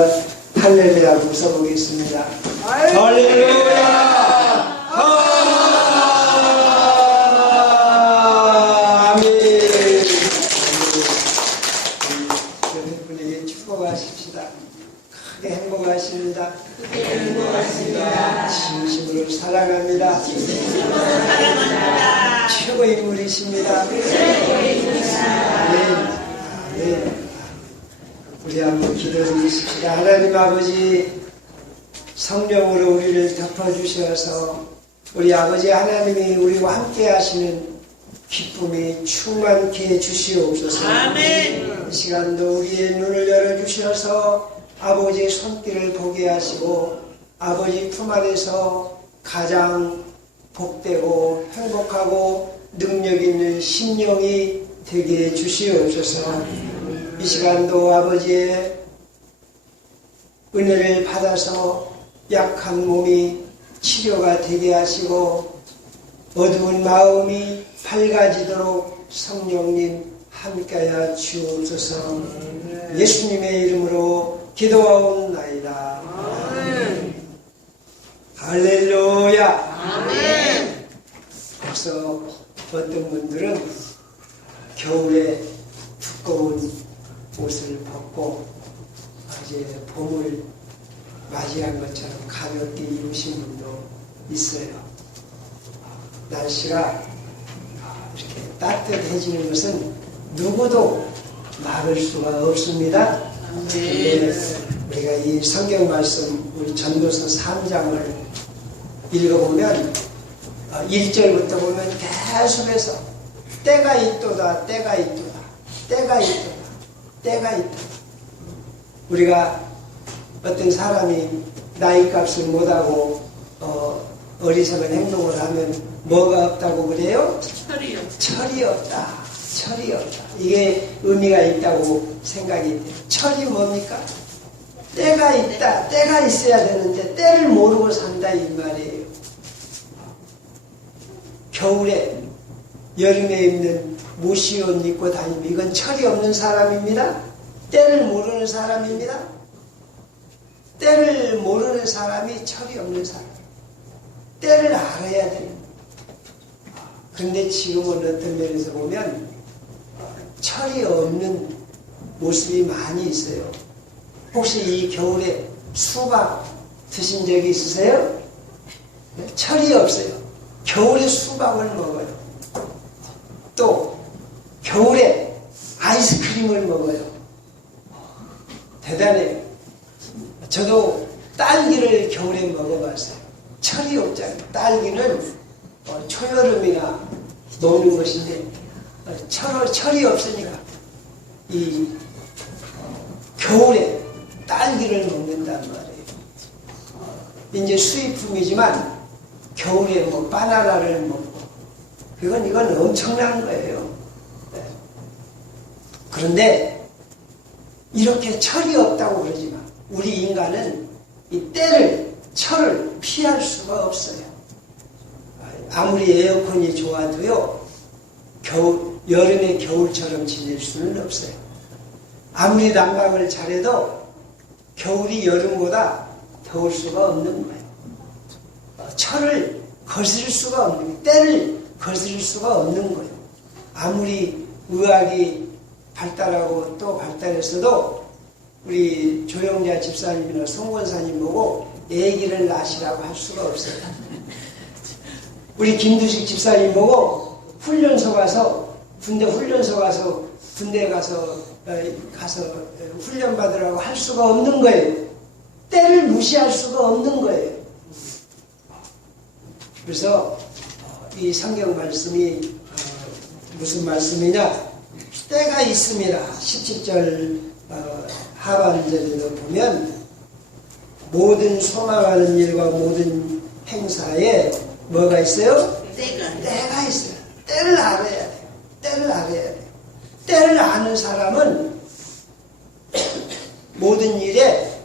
한번 할렐루야 웃어보겠습니다. 할렐루야! 아멘! 여러분에게 축복하십시다. 크게 행복하십니다. 진심으로 사랑합니다. 최고의 인물이십니다. 아멘. 우리 한번 기도드리십시다. 하나님 아버지, 성령으로 우리를 덮어주셔서 우리 아버지 하나님이 우리와 함께 하시는 기쁨이 충만케 해주시옵소서. 아멘. 이 시간도 우리의 눈을 열어주셔서 아버지의 손길을 보게 하시고 아버지 품 안에서 가장 복되고 행복하고 능력 있는 심령이 되게 해주시옵소서. 이 시간도 아버지의 은혜를 받아서 약한 몸이 치료가 되게 하시고 어두운 마음이 밝아지도록 성령님 함께하여 주옵소서. 예수님의 이름으로 기도하옵나이다. 할렐루야. 아멘. 그래서 어떤 분들은 겨울에 두꺼운 옷을 벗고 이제 봄을 맞이한 것처럼 가볍게 입으신 분도 있어요. 날씨가 이렇게 따뜻해지는 것은 누구도 막을 수가 없습니다. 그런데 우리가 이 성경 말씀 우리 전도서 3장을 읽어보면 1절부터 보면 계속해서 때가 있도다, 때가 있도다, 때가 있도다, 때가 있도다. 우리가 어떤 사람이 나이값을 못하고 어리석은 행동을 하면 뭐가 없다고 그래요? 철이 없다. 철이 없다. 이게 의미가 있다고 생각이 돼요. 철이 뭡니까? 때가 있다. 때가 있어야 되는데 때를 모르고 산다 이 말이에요. 겨울에 여름에 입는 모시옷 입고 다니면 이건 철이 없는 사람입니다. 때를 모르는 사람입니다. 때를 모르는 사람이 철이 없는 사람. 때를 알아야 됩니다. 그런데 지금은 어떤 면에서 보면 철이 없는 모습이 많이 있어요. 혹시 이 겨울에 수박 드신 적이 있으세요? 철이 없어요. 겨울에 수박을 먹어요. 또 겨울에 아이스크림을 먹어요. 대단해요. 저도 딸기를 겨울에 먹어봤어요. 철이 없잖아요. 딸기는 초여름이나 먹는 것인데 철이 없으니까 이 겨울에 딸기를 먹는단 말이에요. 이제 수입품이지만 겨울에 뭐 바나나를 먹고 이건 엄청난 거예요. 네. 그런데 이렇게 철이 없다고 그러지만 우리 인간은 이 때를 철을 피할 수가 없어요. 아무리 에어컨이 좋아도요 여름에 겨울처럼 지낼 수는 없어요. 아무리 난방을 잘해도 겨울이 여름보다 더울 수가 없는 거예요. 철을 거스릴 수가 없는 거예요. 때를 거스릴 수가 없는 거예요. 아무리 의학이 발달하고 또 발달했어도 우리 조영자 집사님이나 송권사님 보고 애기를 낳으시라고 할 수가 없어요. 우리 김두식 집사님 보고 훈련소 가서 군대 가서 훈련 받으라고 할 수가 없는 거예요. 때를 무시할 수가 없는 거예요. 그래서 이 성경 말씀이 무슨 말씀이냐? 때가 있습니다. 17절 하반절에도 보면 모든 소망하는 일과 모든 행사에 뭐가 있어요? 때가 있어요. 때를 알아야 돼요. 때를 알아야 돼요. 때를 아는 사람은 모든 일에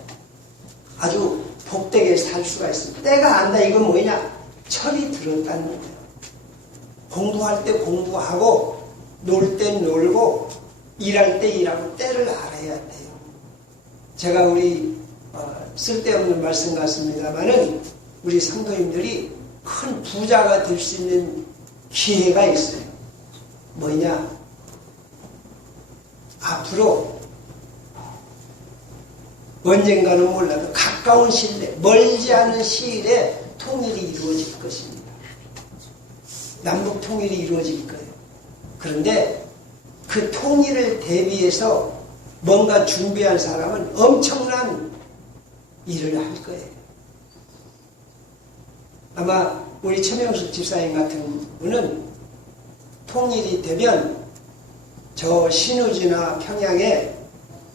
아주 복되게 살 수가 있습니다. 때가 안다 이건 뭐냐? 철이 들었다는 거예요. 공부할 때 공부하고 놀 때 놀고 일할 때 일하고 때를 알아야 돼요. 제가 우리 쓸데없는 말씀 같습니다만은 우리 성도님들이 큰 부자가 될 수 있는 기회가 있어요. 뭐냐? 앞으로 언젠가는 몰라도 가까운 시일 내에, 멀지 않은 시일에 통일이 이루어질 것입니다. 남북 통일이 이루어질 거예요. 그런데 그 통일을 대비해서 뭔가 준비한 사람은 엄청난 일을 할 거예요. 아마 우리 최명숙 집사님 같은 분은 통일이 되면 저 신우지나 평양에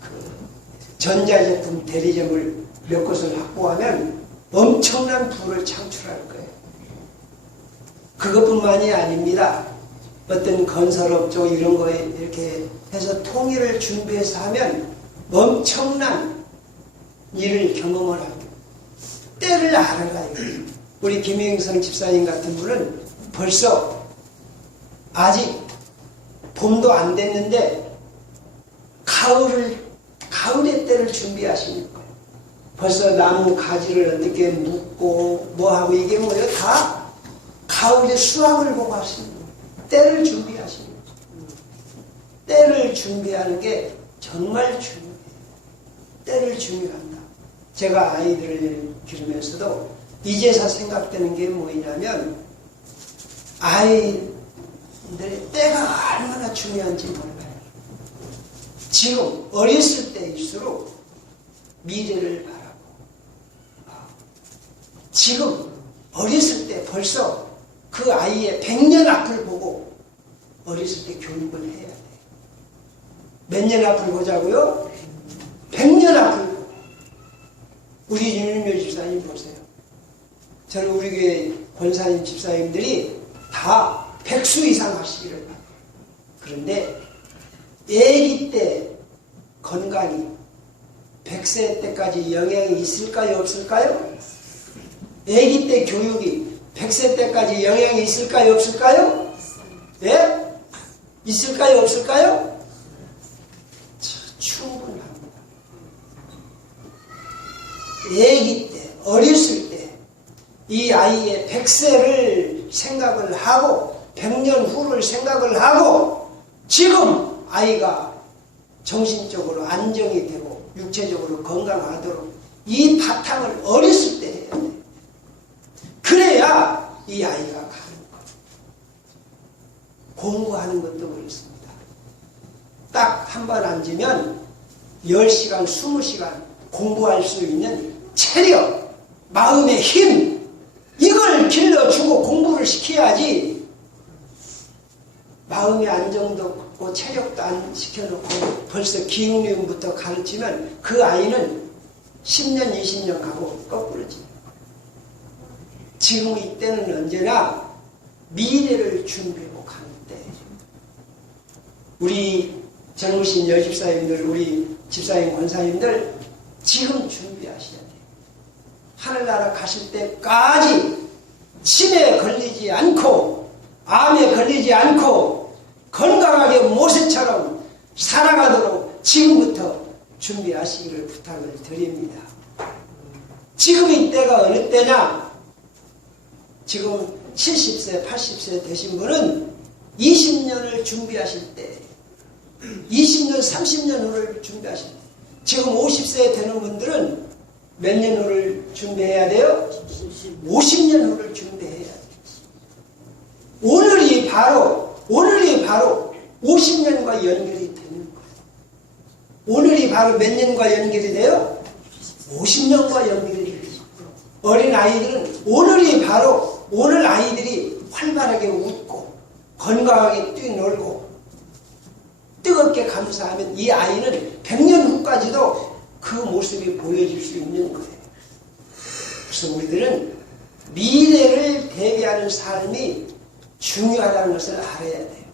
그 전자제품 대리점을 몇 곳을 확보하면 엄청난 부를 창출할 거예요. 그것뿐만이 아닙니다. 어떤 건설업 쪽 이런 거에 이렇게 해서 통일을 준비해서 하면 엄청난 일을 경험을 하고 때를 알아가요. 우리 김영성 집사님 같은 분은 벌써 아직 봄도 안 됐는데 가을의 때를 준비하시는 거예요. 벌써 나무 가지를 어떻게 묶고 뭐하고 이게 뭐예요? 다 가을에 수확을 보고 하시는 거예요. 때를 준비하시는 거예요. 때를 준비하는 게 정말 중요해요. 때를 준비한다. 제가 아이들을 기르면서도 이제서 생각되는 게 뭐냐면 아이들의 때가 얼마나 중요한지 몰라요. 지금 어렸을 때일수록 미래를 바라고 지금 어렸을 때 벌써 그 아이의 100년 앞을 보고 어렸을 때 교육을 해야 돼요. 몇 년 앞을 보자고요? 100년 앞을 보고. 우리 윤윤열 집사님 보세요. 저는 우리 교회 권사님 집사님들이 다 100수 이상 하시기를 바라요. 그런데 아기 때 건강이 100세 때까지 영향이 있을까요? 없을까요? 아기 때 교육이 100세 때까지 영향이 있을까요? 없을까요? 예? 있을까요? 없을까요? 충분합니다. 아기 때, 어렸을 때 이 아이의 100세를 생각을 하고 100년 후를 생각을 하고 지금 아이가 정신적으로 안정이 되고 육체적으로 건강하도록 이 바탕을 어렸을 때 해야 돼요. 그래야 이 아이가 가는 거예요. 공부하는 것도 그렇습니다. 딱 한 번 앉으면 10시간, 20시간 공부할 수 있는 체력, 마음의 힘 이걸 길러주고 공부를 시켜야지 마음의 안정도 없고 체력도 안 시켜놓고 벌써 기흥령부터 가르치면 그 아이는 10년, 20년 가고 거꾸로지. 지금 이때는 언제나 미래를 준비하고 가는 때예요. 우리 젊으신 여집사님들, 우리 집사님, 권사님들 지금 준비하셔야 돼요. 하늘나라 가실 때까지 치매에 걸리지 않고 암에 걸리지 않고 건강하게 모세처럼 살아가도록 지금부터 준비하시기를 부탁을 드립니다. 지금 이때가 어느 때냐? 지금 70세, 80세 되신 분은 20년을 준비하실 때 20년, 30년 후를 준비하실 때 지금 50세 되는 분들은 몇 년 후를 준비해야 돼요? 50년 후를 준비해야 돼요. 오늘이 바로 50년과 연결이 되는 거예요. 오늘이 바로 몇 년과 연결이 돼요? 50년과 연결이 돼요. 어린 아이들은 오늘이 바로 오늘 아이들이 활발하게 웃고 건강하게 뛰놀고 뜨겁게 감사하면 이 아이는 100년 후까지도 그 모습이 보여질 수 있는 거예요. 그래서 우리들은 미래를 대비하는 삶이 중요하다는 것을 알아야 돼요.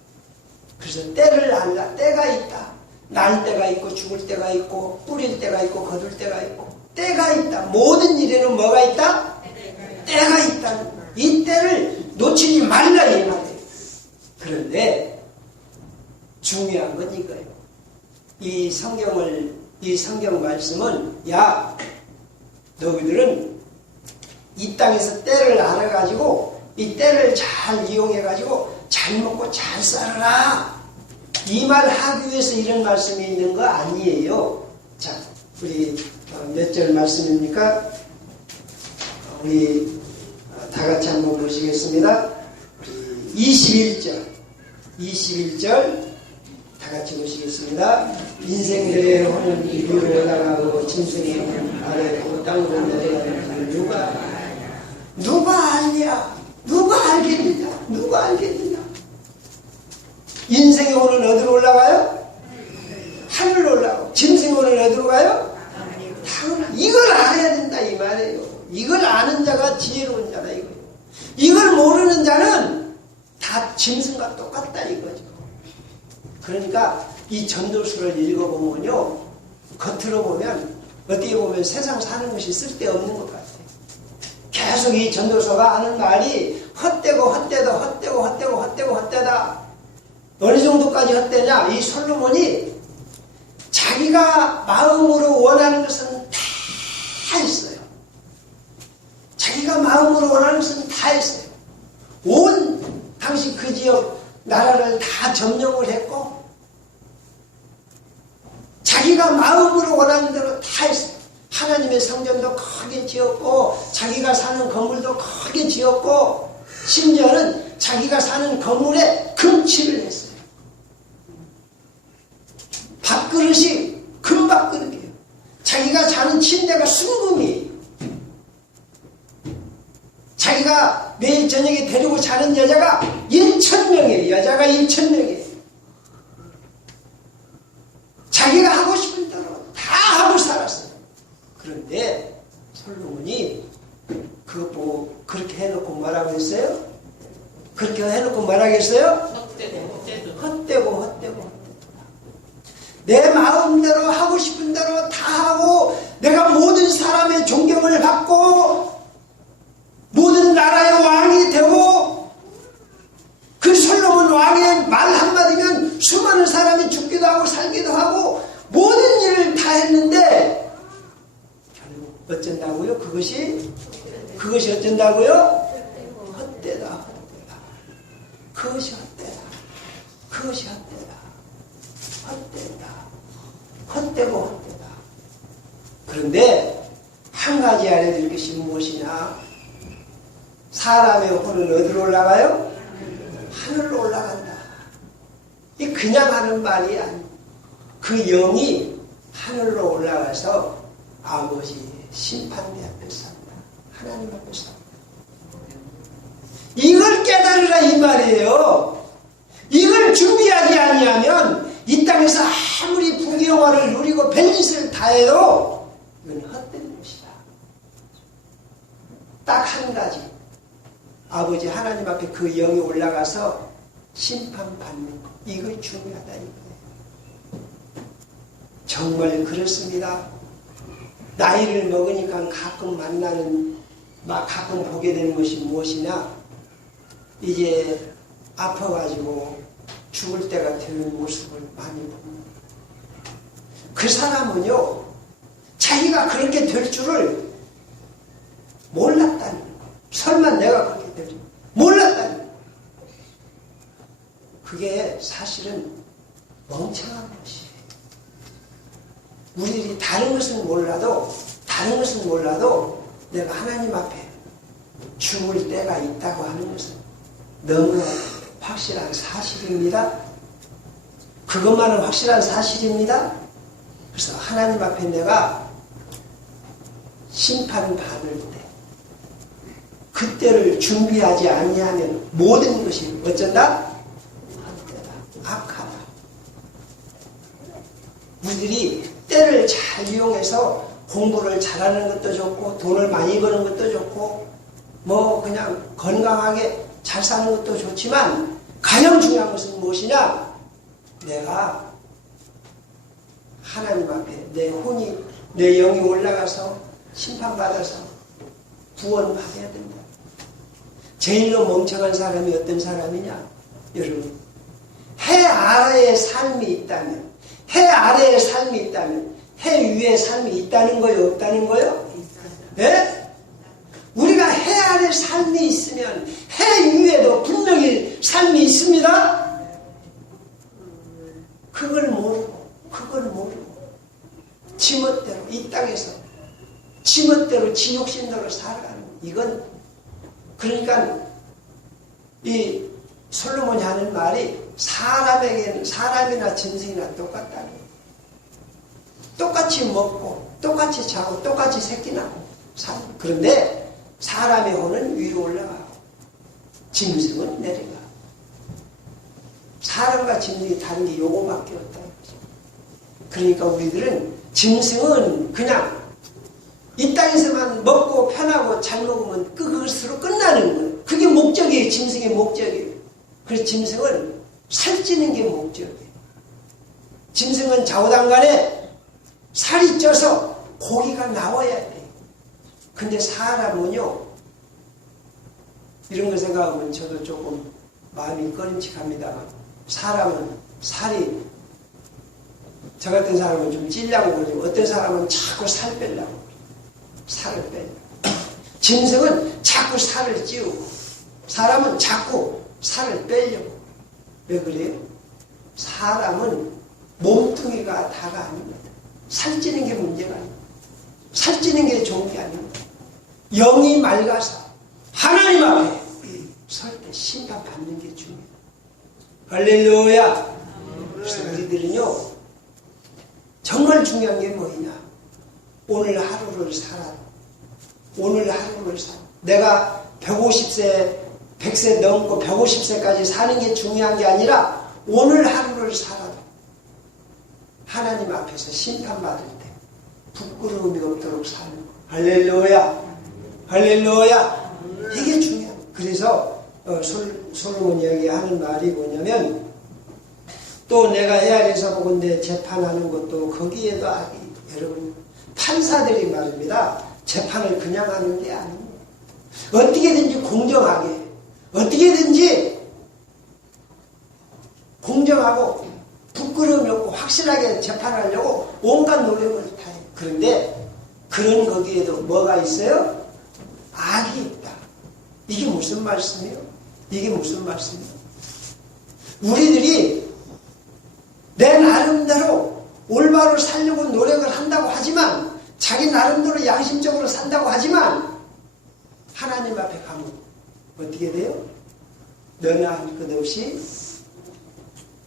그래서 때를 알라. 때가 있다. 날 때가 있고 죽을 때가 있고 뿌릴 때가 있고 거둘 때가 있고 때가 있다. 모든 일에는 뭐가 있다? 때가 있다. 이 때를 놓치지 말라 이 말이에요. 그런데 중요한 건 이거예요. 이 성경 말씀은 야 너희들은 이 땅에서 때를 알아가지고 이 때를 잘 이용해가지고 잘 먹고 잘 살아라. 이 말 하기 위해서 이런 말씀이 있는 거 아니에요. 자, 우리 몇 절 말씀입니까? 우리 다 같이 한번 보시겠습니다. 21절 다 같이 보시겠습니다. 인생들의 혼은 위로 올라가고 짐승의 혼은 아래로 땅으로 내려가는 누가 알냐? 누가 알겠느냐? 누가 알겠느냐? 인생의 혼은 어디로 올라가요? 하늘로 올라가고 짐승의 혼은 어디로 가요? 땅으로. 이걸 알아야 된다 이 말이에요. 이걸 아는 자가 지혜로운 자다 이거예요. 이걸 모르는 자는 다 짐승과 똑같다 이거죠. 그러니까 이 전도서를 읽어보면요, 겉으로 보면 어떻게 보면 세상 사는 것이 쓸데없는 것 같아요. 계속 이 전도서가 하는 말이 헛되다. 어느 정도까지 헛되냐? 이 솔로몬이 자기가 마음으로 원하는 것은 다 했어요. 자기가 마음으로 원하는 것은 다 했어요. 온 당시 그 지역 나라를 다 점령을 했고 자기가 마음으로 원하는 대로 다 했어요. 하나님의 성전도 크게 지었고 자기가 사는 건물도 크게 지었고 심지어는 자기가 사는 건물에 금칠을 했어요. 밥그릇이 금밥그릇이에요. 자기가 자는 침대가 순금이에요. 자기가 매일 저녁에 데리고 자는 여자가 1,000명이에요. 여자가 1,000명이에요. 자기가 하고 싶은 대로 다 하고 살았어요. 그런데 솔로몬이 그것 보고 그렇게 해놓고 뭐라고 했어요? 그렇게 해놓고 뭐라고 했어요? 헛되고 내 마음대로 하고 싶은 대로 다 하고 내가 모든 사람의 존경을 받고 모든 나라의 왕이 되고 그 솔로몬 왕의 말 한마디면 수많은 사람이 죽기도 하고 살기도 하고 모든 일을 다 했는데 결국 어쩐다고요? 그것이 어쩐다고요? 헛되다. 그것이 헛되다. 그런데 한 가지 알아야 될 것이 무엇이냐? 사람의 혼은 어디로 올라가요? 하늘로 올라간다. 이 그냥 하는 말이 아니고 그 영이 하늘로 올라가서 아버지 심판대 앞에 삽니다. 하나님 앞에 삽니다. 이걸 깨달으라 이 말이에요. 이걸 준비하지 아니하면 이 땅에서 아무리 부귀영화를 누리고 별짓을 다 해도 이건 헛된 것이다. 딱 한 가지. 아버지 하나님 앞에 그 영이 올라가서 심판받는 것. 이거 중요하다 이거예요. 정말 그렇습니다. 나이를 먹으니까 가끔 가끔 보게 되는 것이 무엇이냐? 이제 아파가지고 죽을 때가 되는 모습을 많이 봅니다. 그 사람은요, 자기가 그렇게 될 줄을 몰랐다는 거예요. 설마 내가 그렇게 될 줄 몰랐다는 거예요. 그게 사실은 멍청한 것이에요. 우리들이 다른 것은 몰라도 내가 하나님 앞에 죽을 때가 있다고 하는 것은 너무 확실한 사실입니다. 그것만은 확실한 사실입니다. 그래서 하나님 앞에 내가 심판받을 때 그때를 준비하지 아니하면 모든 것이 어쩐다? 악하다. 우리들이 때를 잘 이용해서 공부를 잘하는 것도 좋고 돈을 많이 버는 것도 좋고 뭐 그냥 건강하게 잘 사는 것도 좋지만 가장 중요한 것은 무엇이냐? 내가 하나님 앞에 내 영이 올라가서 심판받아서 구원받아야 된다. 제일로 멍청한 사람이 어떤 사람이냐? 여러분, 해 아래의 삶이 있다면 해 위의 삶이 있다는 거요? 없다는 거요? 삶이 있으면 해 위에도 분명히 삶이 있습니다. 그걸 모르고 지멋대로 이 땅에서 지멋대로 지욕심대로 살아가는 이건 그러니까 이 솔로몬이 하는 말이 사람에게는 사람이나 짐승이나 똑같다는 거예요. 똑같이 먹고 똑같이 자고 똑같이 새끼 낳고 그런데 사람의 혼은 위로 올라가고 짐승은 내려가고 사람과 짐승이 다른 게 요거밖에 없다. 그러니까 우리들은 짐승은 그냥 이 땅에서만 먹고 편하고 잘 먹으면 그것으로 끝나는 거예요. 그게 목적이에요. 짐승의 목적이에요. 그래서 짐승은 살찌는 게 목적이에요. 짐승은 좌우당간에 살이 쪄서 고기가 나와야 돼요. 근데 사람은요, 이런 거 생각하면 저도 조금 마음이 꺼림칙합니다만 사람은 살이 저 같은 사람은 좀 찔려고 그러고 어떤 사람은 자꾸 살 빼려고 그래요. 살을 빼려고. 짐승은 자꾸 살을 찌우고 사람은 자꾸 살을 빼려고. 왜 그래요? 사람은 몸뚱이가 다가 아닙니다. 살찌는 게 문제가 아닙니다. 살찌는 게 좋은 게 아닙니다. 영이 맑아서 하나님 앞에 설 때 심판받는 게 중요해요. 할렐루야. 그래서 우리들은요 정말 중요한 게 뭐냐, 오늘 하루를 살아. 오늘 하루를 살아. 내가 150세 100세 넘고 150세까지 사는 게 중요한 게 아니라 오늘 하루를 살아도 하나님 앞에서 심판받을 때 부끄러움이 없도록 사는 거. 할렐루야. 할렐루야. 이게 중요해요. 그래서 솔로몬 이야기하는 말이 뭐냐면 또 내가 헤아려서 보건대 재판하는 것도 거기에도 악이. 여러분 판사들이 말입니다. 재판을 그냥 하는 게 아닙니다. 어떻게든지 공정하게 어떻게든지 공정하고 부끄러움이 없고 확실하게 재판하려고 온갖 노력을 다해요. 그런데 그런 거기에도 뭐가 있어요? 악이 있다. 이게 무슨 말씀이에요? 이게 무슨 말씀이에요? 우리들이 내 나름대로 올바로 살려고 노력을 한다고 하지만 자기 나름대로 양심적으로 산다고 하지만 하나님 앞에 가면 어떻게 돼요? 너나 할 것 없이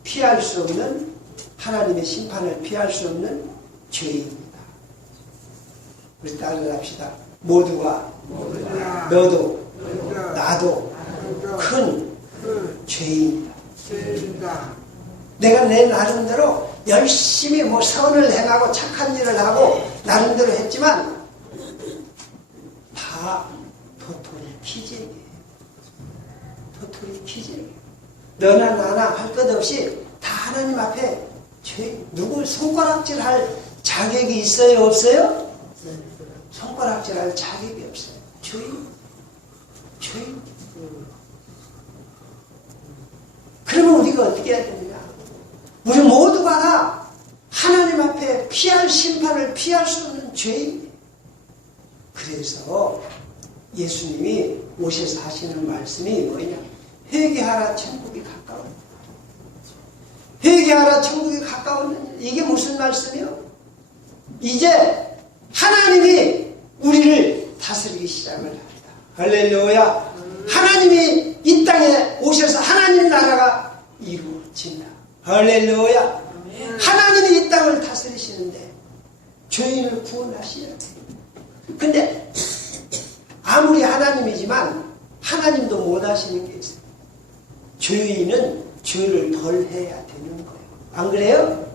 피할 수 없는 하나님의 심판을 피할 수 없는 죄입니다. 우리 따라 합시다. 모두가 너도 나도 큰 죄입니다. 내가 내 나름대로 열심히 뭐 선을 행하고 착한 일을 하고 나름대로 했지만 다 도토리 기적이에요. 도토리 기적이에요. 너나 나나 할 것 없이 다 하나님 앞에 누구 손가락질 할 자격이 있어요? 없어요? 손가락질 할 자격이 없어요. 죄인. 그러면 우리가 어떻게 해야 되느냐? 우리 모두가 다 하나님 앞에 피할 심판을 피할 수 없는 죄인. 그래서 예수님이 오셔서 하시는 말씀이 뭐냐? 회개하라, 천국이 가까웠다. 회개하라, 천국이 가까웠느냐? 이게 무슨 말씀이요? 이제 하나님이 우리를 다스리기 시작을 합니다. 할렐루야. 하나님이 이 땅에 오셔서 하나님 나라가 이루어진다. 할렐루야. 하나님이 이 땅을 다스리시는데 죄인을 구원하셔야 돼요. 근데 아무리 하나님이지만 하나님도 못하시는 게 있어요. 죄인은 죄를 덜 해야 되는 거예요. 안 그래요?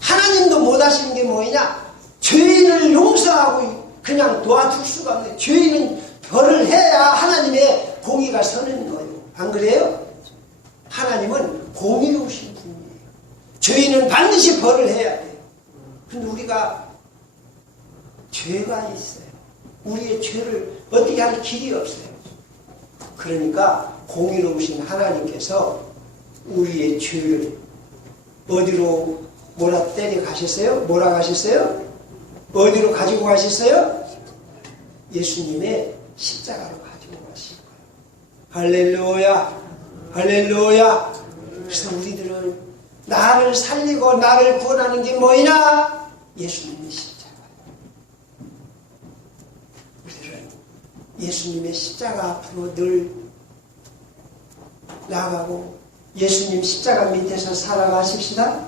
하나님도 못하시는 게 뭐냐? 죄인을 용서하고 그냥 도와줄 수가 없어요. 죄인은 벌을 해야 하나님의 공의가 서는 거예요. 안 그래요? 하나님은 공의로우신 분이에요. 죄인은 반드시 벌을 해야 돼요. 근데 우리가 죄가 있어요. 우리의 죄를 어떻게 할 길이 없어요. 그러니까 공의로우신 하나님께서 우리의 죄를 어디로 몰아 때려 가셨어요? 몰아 가셨어요? 어디로 가지고 가셨어요? 예수님의 십자가로 가지고 가실 거예요. 할렐루야, 할렐루야. 그래서 우리들은 나를 살리고 나를 구원하는 게 뭐이나? 예수님의 십자가예요. 우리들은 예수님의 십자가 앞으로 늘 나아가고 예수님 십자가 밑에서 살아가십시다.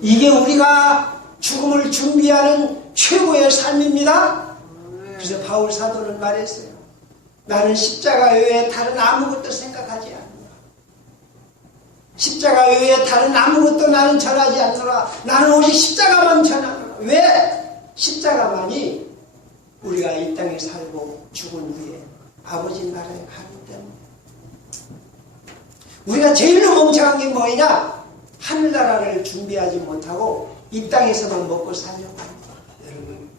이게 우리가 죽음을 준비하는 최고의 삶입니다. 그래서 바울 사도는 말했어요. 나는 십자가 외에 다른 아무것도 생각하지 않노라. 십자가 외에 다른 아무것도 나는 전하지 않노라. 나는 오직 십자가만 전하노라. 왜? 십자가만이 우리가 이 땅에 살고 죽은 후에 아버지 나라에 가기 때문에. 우리가 제일로 멍청한 게 뭐냐? 하늘나라를 준비하지 못하고 이 땅에서만 먹고 살려고 합니다. 여러분,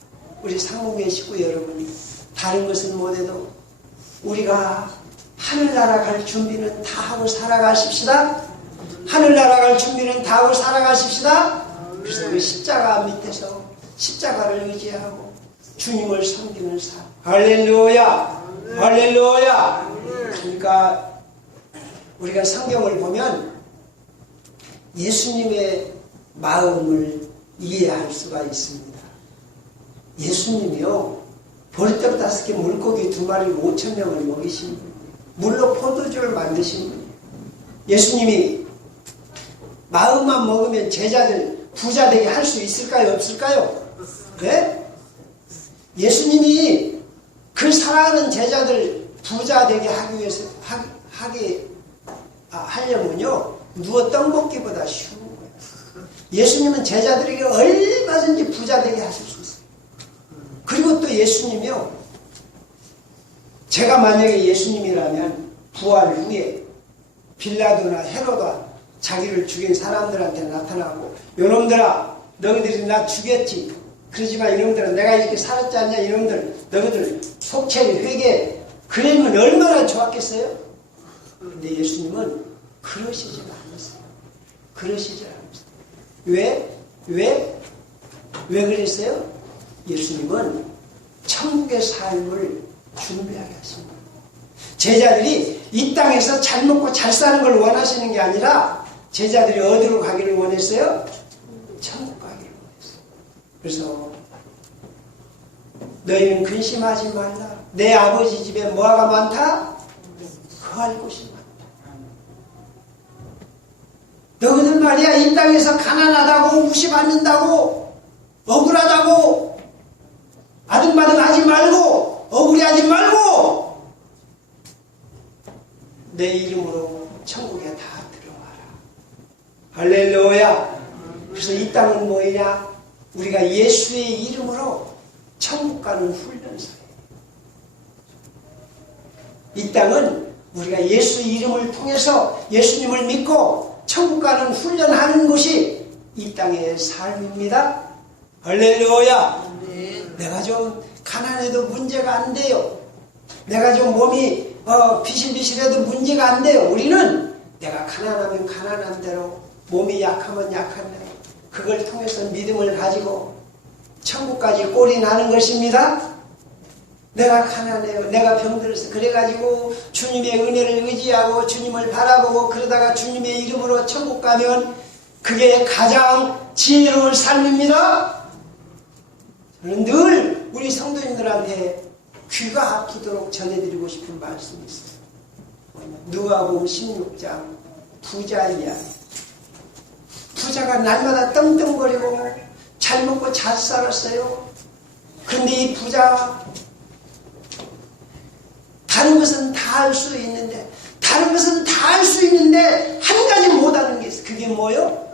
우리 상무교회 식구 여러분이 다른 것은 못해도 우리가 하늘나라 갈 준비는 다 하고 살아가십시다. 하늘나라 갈 준비는 다 하고 살아가십시다. 그래서 그 십자가 밑에서 십자가를 의지하고 주님을 섬기는 삶. 할렐루야, 할렐루야. 그러니까 우리가 성경을 보면 예수님의 마음을 이해할 수가 있습니다. 예수님이요, 보리떡 5개 물고기 2마리 5,000명을 먹이신 분, 물로 포도주를 만드신 분. 예수님이 마음만 먹으면 제자들 부자 되게 할 수 있을까요? 없을까요? 네? 예수님이 그 사랑하는 제자들 부자 되게 하기 위해서 하려면요, 누워 떡 먹기보다 쉬운 거예요. 예수님은 제자들에게 얼마든지 부자 되게 하실 수 있어요. 그리고 또 예수님이요, 제가 만약에 예수님이라면 부활 후에 빌라도나 헤로다 자기를 죽인 사람들한테 나타나고, 요놈들아 너희들이 나 죽였지. 그러지만 이놈들아 내가 이렇게 살았지 않냐. 이놈들 너희들 속죄 회개. 그러면 얼마나 좋았겠어요? 근데 예수님은 그러시질 않았어요. 그러시질 않았어요. 왜 그랬어요? 예수님은 천국의 삶을 준비하게 하십니다. 제자들이 이 땅에서 잘 먹고 잘 사는 걸 원하시는 게 아니라 제자들이 어디로 가기를 원했어요? 천국 가기를 원했어요. 그래서 너희는 근심하지 말라. 내 아버지 집에 뭐가 많다? 거할 곳이 많다. 너희들 말이야, 이 땅에서 가난하다고 무시받는다고 억울하다고 아등바등하지 말고 억울해하지 말고 내 이름으로 천국에 다 들어와라. 할렐루야. 그래서 이 땅은 뭐냐? 우리가 예수의 이름으로 천국 가는 훈련소예요. 이 땅은 우리가 예수 이름을 통해서 예수님을 믿고 천국 가는 훈련하는 것이 이 땅의 삶입니다. 할렐루야. 내가 좀 가난해도 문제가 안 돼요. 내가 좀 몸이 비실비실해도 문제가 안 돼요. 우리는 내가 가난하면 가난한 대로, 몸이 약하면 약한 대로 그걸 통해서 믿음을 가지고 천국까지 꼴이 나는 것입니다. 내가 가난해요. 내가 병들어서 그래가지고 주님의 은혜를 의지하고 주님을 바라보고 그러다가 주님의 이름으로 천국 가면 그게 가장 지혜로운 삶입니다. 저는 늘 우리 성도님들한테 귀가 아끼도록 전해드리고 싶은 말씀이 있어요. 누가복음 16장 부자 이야기. 부자가 날마다 떵떵거리고 잘 먹고 잘 살았어요. 그런데 이 부자가 다른 것은 다 할 수 있는데 한 가지 못하는 게 있어요. 그게 뭐요?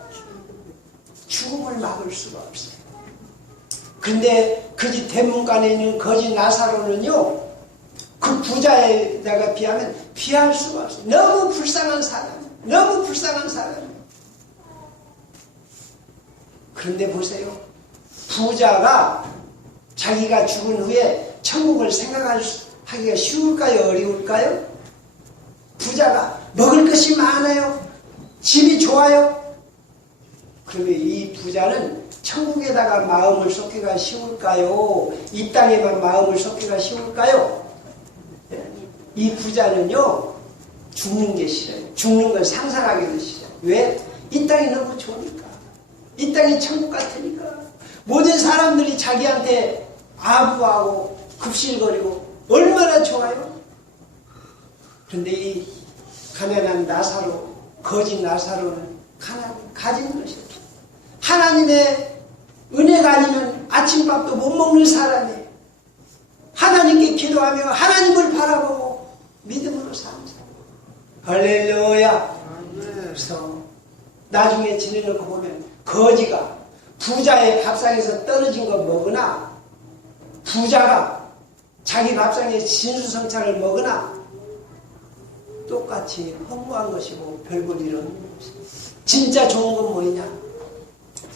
죽음을 막을 수가 없어요. 근데 그 집 대문간에 있는 거지 나사로는요, 그 부자에다가 비하면 비할 수가 없어요. 너무 불쌍한 사람. 그런데 보세요. 부자가 자기가 죽은 후에 천국을 생각하기가 쉬울까요? 어려울까요? 부자가 먹을 것이 많아요. 집이 좋아요. 그러면 이 부자는 천국에다가 마음을 쏟기가 쉬울까요? 이 땅에만 마음을 쏟기가 쉬울까요? 이 부자는요, 죽는 게 싫어요. 죽는 걸 상상하기도 싫어요. 왜? 이 땅이 너무 좋으니까. 이 땅이 천국 같으니까. 모든 사람들이 자기한테 아부하고 급실거리고 얼마나 좋아요? 그런데 이 가난한 나사로, 거짓 나사로는 가진 것이 없어요. 하나님의 은혜가 아니면 아침밥도 못 먹는 사람이에요. 하나님께 기도하며 하나님을 바라보고 믿음으로 사는 사람. 할렐루야. 그래서 나중에 지내놓고 보면 거지가 부자의 밥상에서 떨어진 거 먹으나, 부자가 자기 밥상에 진수성찬을 먹으나 똑같이 허무한 것이고 별볼 일 없는 것이고, 진짜 좋은 건 뭐냐?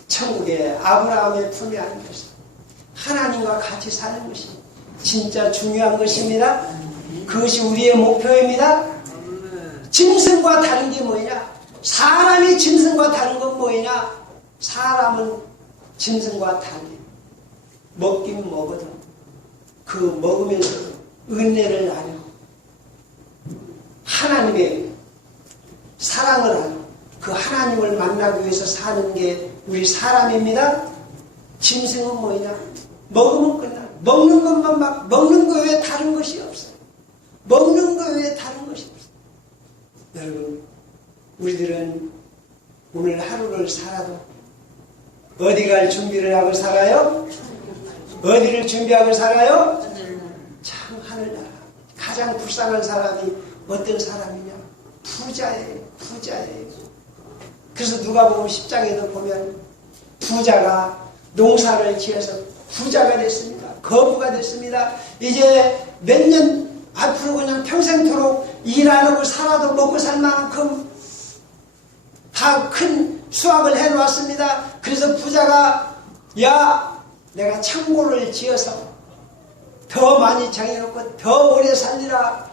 천국에 아브라함의 품에 안겨서 하나님과 같이 사는 것이 진짜 중요한 것입니다. 그것이 우리의 목표입니다. 짐승과 다른 게 뭐냐? 사람이 짐승과 다른 건 뭐냐? 사람은 짐승과 달리 먹긴 먹어도 그 먹으면서도 은혜를 나누고 하나님의 사랑을 하고 그 하나님을 만나기 위해서 사는 게 우리 사람입니다. 짐승은 뭐냐? 먹으면 끝나. 먹는 것만 막, 먹는 거 외에 다른 것이 없어요. 먹는 거 외에 다른 것이 없어요. 여러분, 우리들은 오늘 하루를 살아도 어디 갈 준비를 하고 살아요? 어디를 준비하고 살아요? 참 하늘나라. 가장 불쌍한 사람이 어떤 사람이냐? 부자예요. 부자예요. 그래서 누가복음 10장에도 보면 부자가 농사를 지어서 부자가 됐습니다. 거부가 됐습니다. 이제 몇 년 앞으로 그냥 평생토록 일 안 하고 살아도 먹고 살 만큼 다 큰 수확을 해놓았습니다. 그래서 부자가 야, 내가 창고를 지어서 더 많이 정해놓고 더 오래 살리라.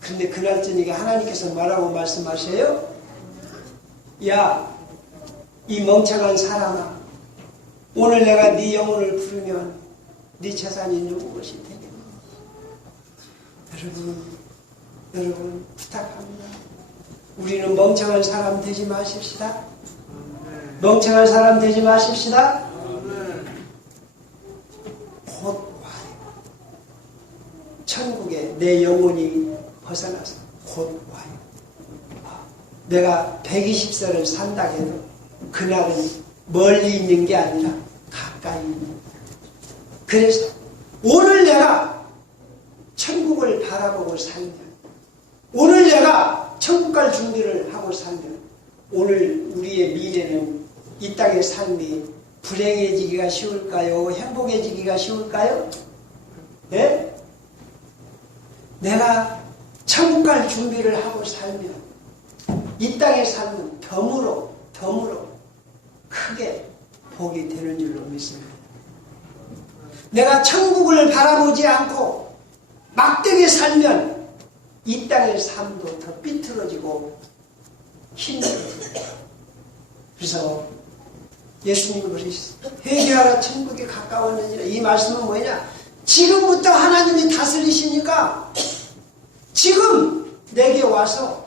그런데 그날 저녁에 하나님께서 뭐라고 말씀하세요? 야, 이 멍청한 사람아, 오늘 내가 네 영혼을 부르면 네 재산이 누구 것이 되겠니? 여러분 부탁합니다. 우리는 멍청한 사람 되지 마십시다. 멍청한 사람 되지 마십시다. 곧 와요. 천국에 내 영혼이 벗어나서 곧 와요. 내가 120세를 산다 해도 그날은 멀리 있는 게 아니라 가까이 있는 거예요. 그래서 오늘 내가 천국을 바라보고 살면, 오늘 내가 천국 갈 준비를 하고 살면, 오늘 우리의 미래는 이 땅의 삶이 불행해지기가 쉬울까요? 행복해지기가 쉬울까요? 네? 내가 천국 갈 준비를 하고 살면 이 땅의 삶은 덤으로 크게 복이 되는 줄로 믿습니다. 내가 천국을 바라보지 않고 막대기 살면 이 땅의 삶도 더 삐뚤어지고 힘들어집니다. 그래서 예수님이 그러셨어요. 회개하라 천국이 가까웠느니라. 이 말씀은 뭐냐? 지금부터 하나님이 다스리시니까 지금 내게 와서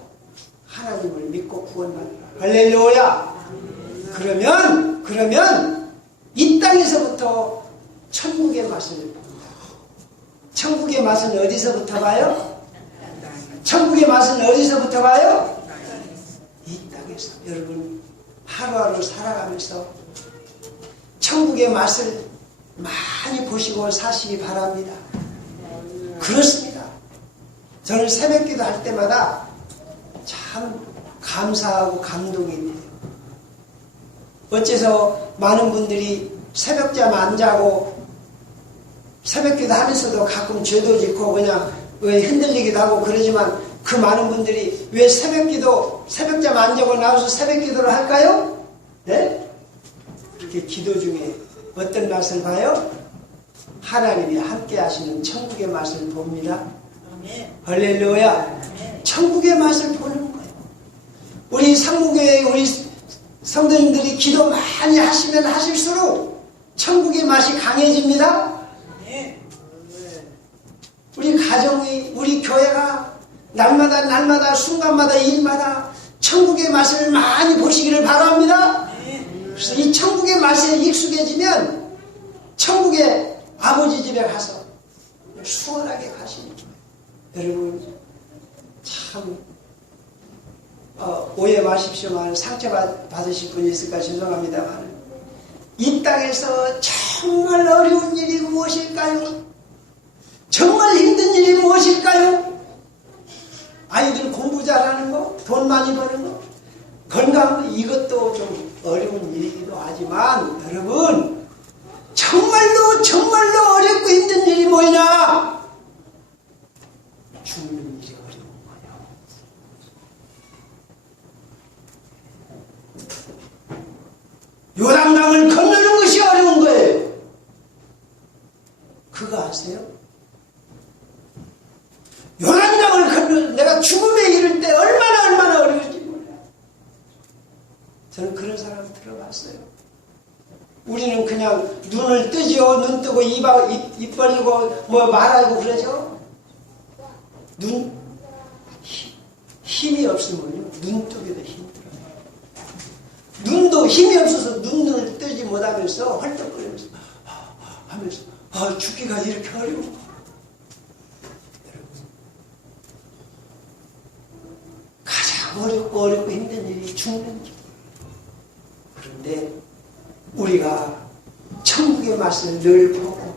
하나님을 믿고 구원받으라. 할렐루야. 그러면 이 땅에서부터 천국의 맛을 봅니다. 천국의 맛은 어디서부터 봐요? 천국의 맛은 어디서부터 봐요? 이 땅에서. 여러분, 하루하루 살아가면서 천국의 맛을 많이 보시고 사시기 바랍니다. 그렇습니다. 저는 새벽기도 할 때마다 참 감사하고 감동이 돼요. 어째서 많은 분들이 새벽잠 안 자고 새벽기도 하면서도 가끔 죄도 짓고 그냥 흔들리기도 하고 그러지만 그 많은 분들이 왜 새벽잠 안 자고 나와서 새벽기도를 할까요? 네? 이렇게 기도 중에 어떤 맛을 봐요? 하나님이 함께 하시는 천국의 맛을 봅니다. 할렐루야. 천국의 맛을 보는 거예요. 우리 상무교회 우리 성도님들이 기도 많이 하시면 하실수록 천국의 맛이 강해집니다. 우리 가정이, 우리 교회가 날마다 순간마다 일마다 천국의 맛을 많이 보시기를 바랍니다. 그래서 이 천국의 맛에 익숙해지면 천국의 아버지 집에 가서 수월하게 가시는 거예요. 여러분 참 오해 마십시오만 상처 받으실 분이 있을까 죄송합니다만 이 땅에서 정말 어려운 일이 무엇일까요? 정말 힘든 일이 무엇일까요? 아이들 공부 잘하는 거, 돈 많이 버는 거, 건강, 이것도 좀 어려운 일이기도 하지만 여러분 정말로 어렵고 힘든 일이 뭐냐? 죽는 일이 어려운 거예요. 요단강을 건너는 것이 어려운 거예요. 그거 아세요? 요단강을 건너 내가 죽음에 이를 때 얼마나 어려운지 몰라요. 저는 그런 사람 들어봤어요. 우리는 그냥 눈을 뜨죠. 눈 뜨고 입 벌리고 뭐 말하고 그러죠. 힘이 없으면요 눈 뜨기도 힘들어요. 눈도 힘이 없어서 눈을 뜨지 못하면서 헐떡거리면서 하면서 죽기가 이렇게 어려워. 어렵고 힘든 일이 죽는 길. 그런데 우리가 천국의 맛을 늘 보고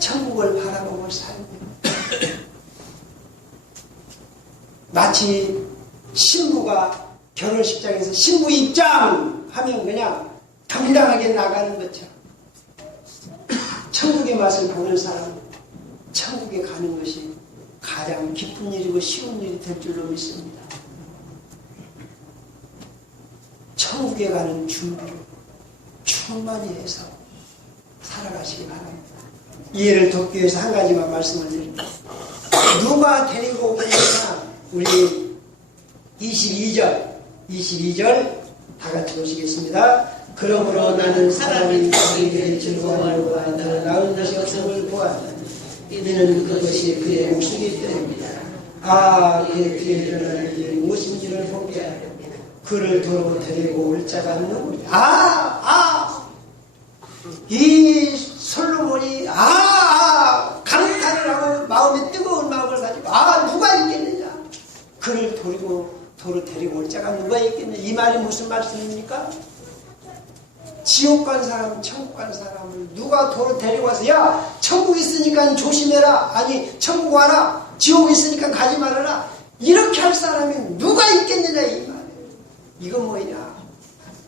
천국을 바라보고 살면 마치 신부가 결혼식장에서 신부 입장 하면 그냥 당당하게 나가는 것처럼 천국의 맛을 보는 사람은 천국에 가는 것이 가장 기쁜 일이고 쉬운 일이 될 줄로 믿습니다. 천국에 가는 준비를 충만히 해서 살아가시기 바랍니다. 이해를 돕기 위해서 한 가지만 말씀을 드립니다. 누가 데리고 오느냐? 우리 22절 다 같이 보시겠습니다. 그러므로 나는 사람이 자기에게 즐거워하려고 한다. 나은 것이 없음을 보았다. 이는 그것이 그의 몫이기 때문이다. 그의 귀에 일어나는 일이 무엇인지를 보게 하려 그를 도로 데리고 올 자가 누구냐? 이 솔로몬이 감탄을 하고 마음에 뜨거운 마음을 가지고 누가 있겠느냐? 그를 도로 데리고 올 자가 누가 있겠느냐? 이 말이 무슨 말씀입니까? 지옥 간 사람, 천국 간 사람을 누가 도로 데리고 와서 야 천국 있으니까 조심해라. 아니 천국 와라. 지옥 있으니까 가지 말아라. 이렇게 할 사람이 누가 있겠느냐 이 말. 이거 뭐냐?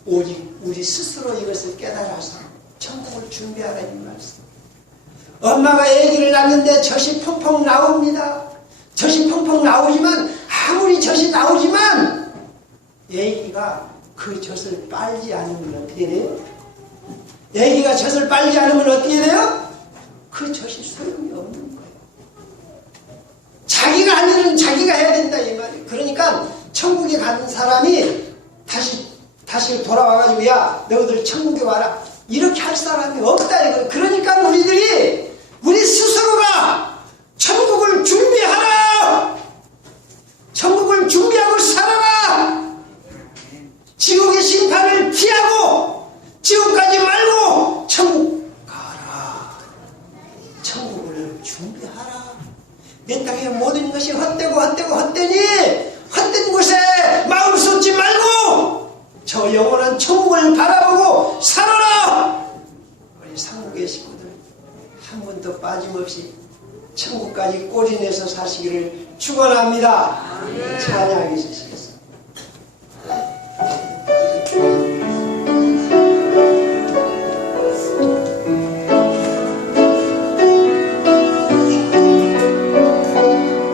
오직 우리 스스로 이것을 깨달아서 천국을 준비하라 이 말씀. 엄마가 아기를 낳는데 젖이 펑펑 나옵니다. 젖이 펑펑 나오지만 아무리 젖이 나오지만 아기가 그 젖을 빨지 않으면 어떻게 돼요? 아기가 젖을 빨지 않으면 어떻게 돼요? 그 젖이 소용이 없는 거예요. 자기가 한 일은 자기가 해야 된다 이 말이에요. 그러니까 천국에 가는 사람이 다시 돌아와가지고 야 너희들 천국에 와라 이렇게 할 사람이 없다 이거예요. 그러니까 우리 스스로가 천국을 준비하라. 천국을 준비하고 살아라. 지옥의 심판을 피하고 지옥 가지 말고 천국 가라. 천국을 준비하라. 내 땅의 모든 것이 헛되니 헛된 곳에 마음 쏟지 말고 저 영원한 천국을 바라보고 살아라. 우리 상국의 식구들 한 번도 빠짐없이 천국까지 꼬리내서 사시기를 축원합니다. 찬양해 주시기